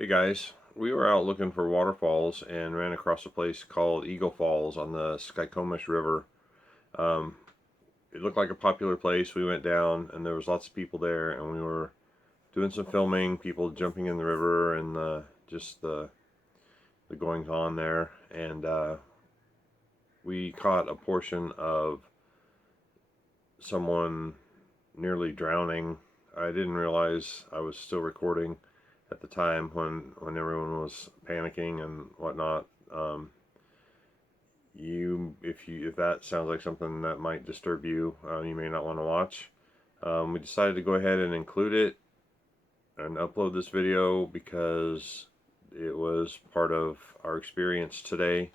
Hey guys, we were out looking for waterfalls and ran across a place called Eagle Falls on the Skykomish River. Um, it looked like a popular place. We went down and there was lots of people there, and we were doing some filming, people jumping in the river and just the goings on there. And we caught a portion of someone nearly drowning. I didn't realize I was still recording at the time when everyone was panicking and whatnot. If that sounds like something that might disturb you, you may not want to watch. We decided to go ahead and include it and upload this video because it was part of our experience today.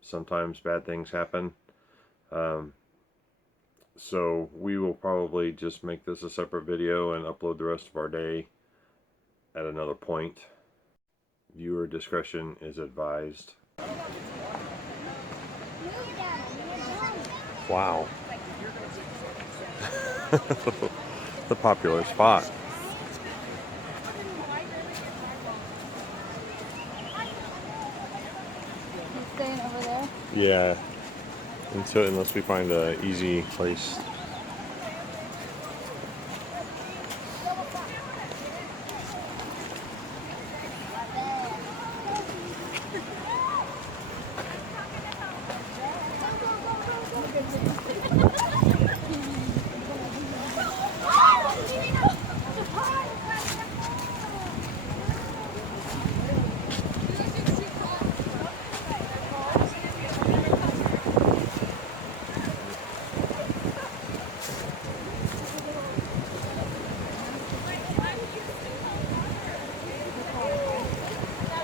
Sometimes bad things happen. So we will probably just make this a separate video and upload the rest of our day at another point. Viewer discretion is advised. Wow. The popular spot. You staying over there? Yeah. Unless we find an easy place.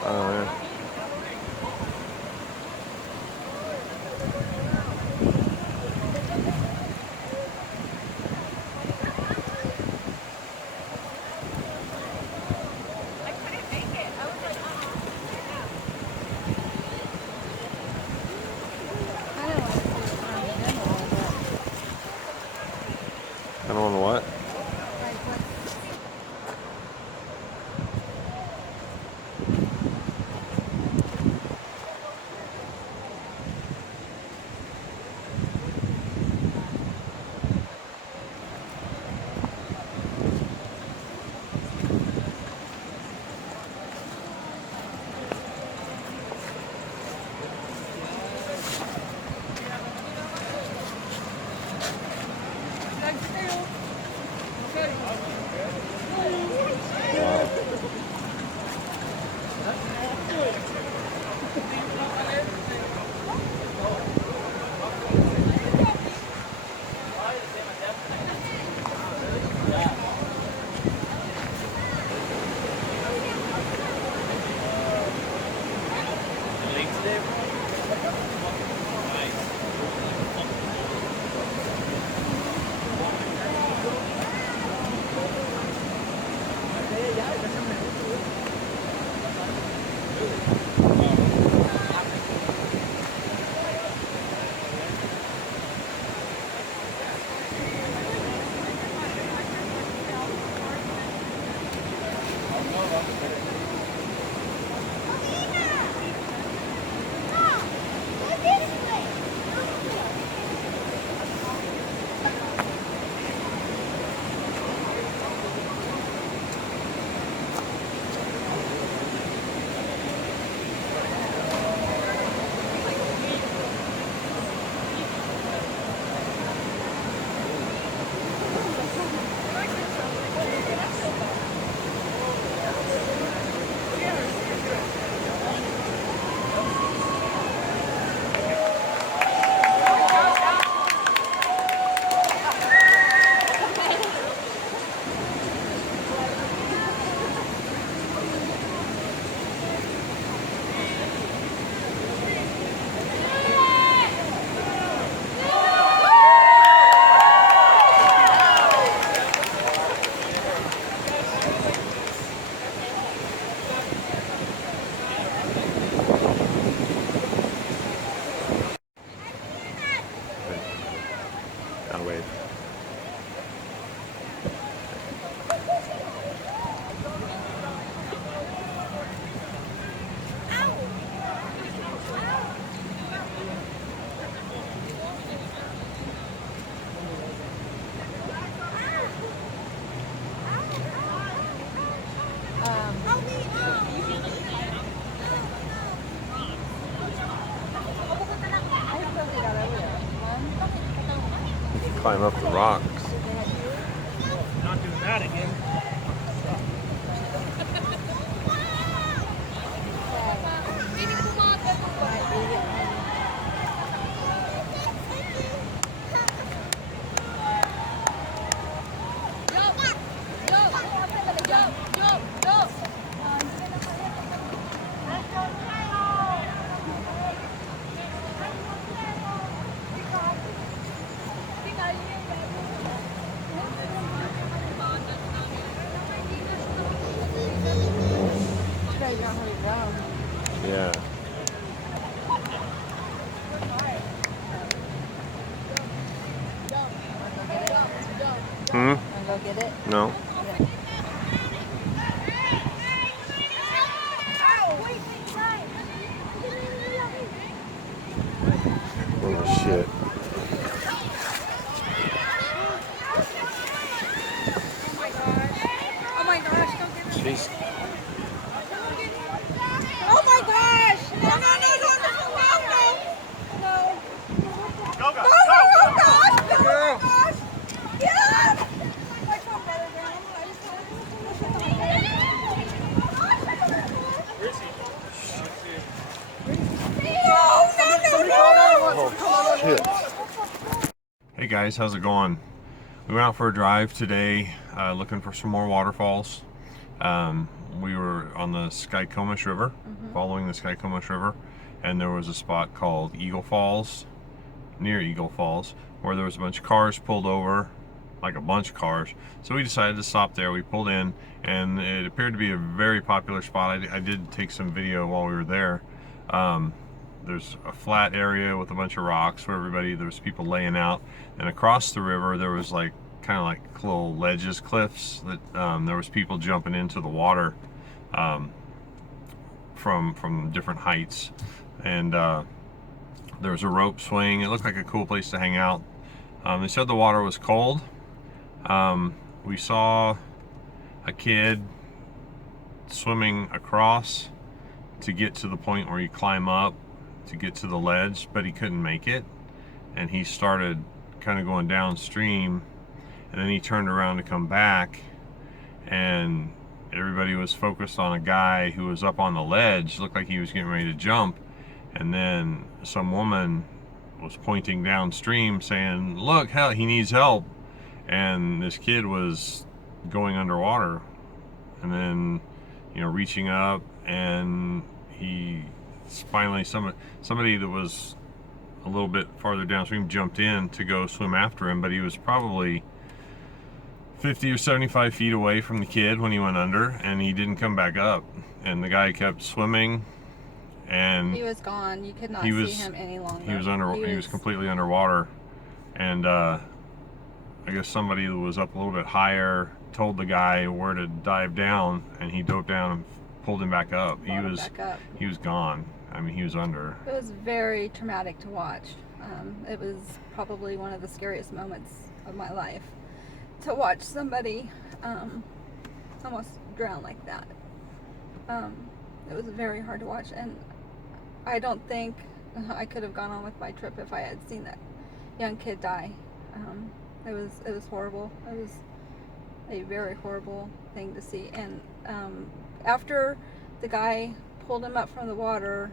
Yeah. I don't want to what? Wow. climb up the rocks. Not doing that again. Yeah. Hmm? Wanna go get it? No. Oh shit. Oh my gosh, go get it. Jeez. Oh my gosh! No, no, no, no, no, no, Go, go, no. go, Oh go, my gosh! go. Oh my gosh! Yes! I feel better now. Where is he? Oh shit. Hey guys, how's it going? We went out for a drive today looking for some more waterfalls. We were on the Skykomish River, following the Skykomish River, and there was a spot called Eagle Falls, near Eagle Falls, where there was a bunch of cars pulled over, like a bunch of cars. So we decided to stop there. We pulled in, and it appeared to be a very popular spot. I did take some video while we were there. There's a flat area with a bunch of rocks where there was people laying out, and across the river there was like kind of like little ledges, cliffs that there was people jumping into the water from different heights, and there was a rope swing. It looked like a cool place to hang out. They said the water was cold. We saw a kid swimming across to get to the point where you climb up to get to the ledge, but he couldn't make it, and he started kind of going downstream, and then he turned around to come back, and everybody was focused on a guy who was up on the ledge, looked like he was getting ready to jump, and then some woman was pointing downstream saying, look, hell, he needs help, and this kid was going underwater, and then reaching up, and he finally, somebody that was a little bit farther downstream jumped in to go swim after him, but he was probably 50 or 75 feet away from the kid when he went under, and he didn't come back up, and the guy kept swimming, and He was gone. You could not see him any longer. He was completely underwater, and I guess somebody that was up a little bit higher told the guy where to dive down, and he dove down and pulled him back up. He was gone. I mean, he was under. It was very traumatic to watch. It was probably one of the scariest moments of my life, to watch somebody almost drown like that. It was very hard to watch, and I don't think I could have gone on with my trip if I had seen that young kid die. It was horrible. It was a very horrible thing to see. And after the guy pulled him up from the water,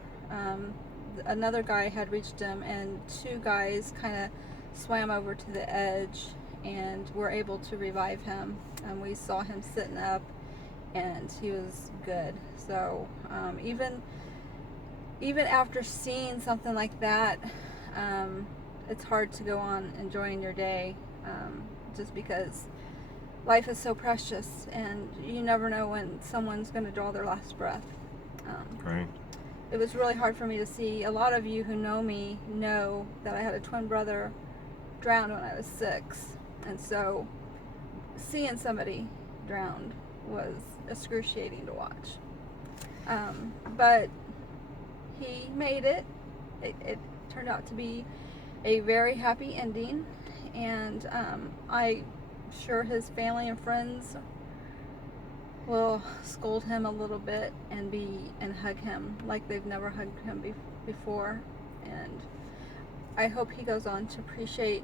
another guy had reached him, and two guys kind of swam over to the edge and were able to revive him, and we saw him sitting up, and he was good. So even after seeing something like that, it's hard to go on enjoying your day, just because life is so precious, and you never know when someone's going to draw their last breath. Right. It was really hard for me to see. A lot of you who know me know that I had a twin brother drown when I was 6, and so seeing somebody drowned was excruciating to watch. But he made it. It turned out to be a very happy ending, and I'm sure his family and friends will scold him a little bit and hug him like they've never hugged him before, and I hope he goes on to appreciate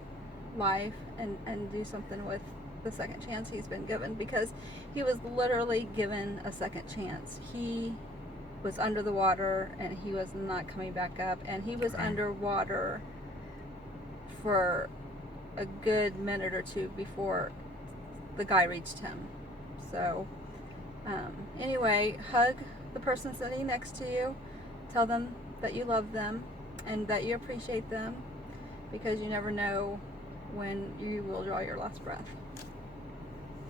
life and do something with the second chance he's been given, because he was literally given a second chance. He was under the water and he was not coming back up, and he was underwater for a good minute or two before the guy reached him. So anyway, hug the person sitting next to you, tell them that you love them and that you appreciate them, because you never know when you will draw your last breath.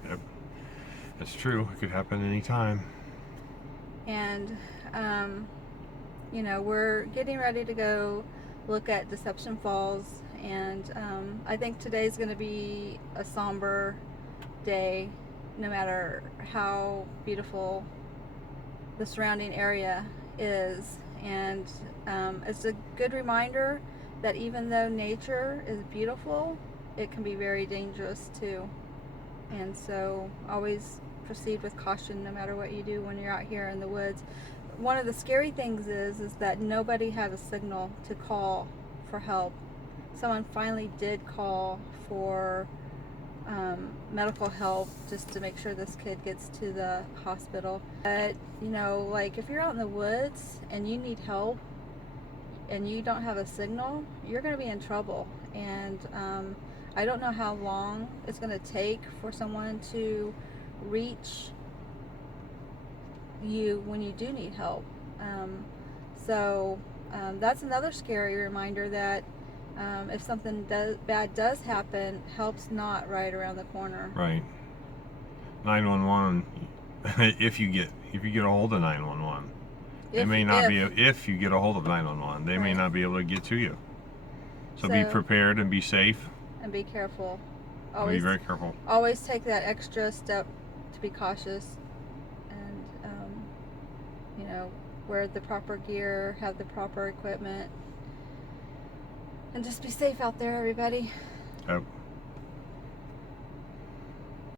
Yep, that's true. It could happen anytime. And you know, we're getting ready to go look at Deception Falls, and I think today's going to be a somber day, no matter how beautiful the surrounding area is. And it's a good reminder that even though nature is beautiful, it can be very dangerous too. And so always proceed with caution no matter what you do when you're out here in the woods. One of the scary things is that nobody had a signal to call for help. Someone finally did call for medical help just to make sure this kid gets to the hospital. But you know, like, if you're out in the woods and you need help and you don't have a signal, you're going to be in trouble. And I don't know how long it's going to take for someone to reach you when you do need help. So that's another scary reminder that if something bad does happen, help's not right around the corner. Right. 911. If you get a hold of 911, they may not be. If you get a hold of 911, they may not be able to get to you. So be prepared and be safe. And be careful. Be very careful. Always take that extra step to be cautious, and you know, wear the proper gear, have the proper equipment, and just be safe out there, everybody. Yep.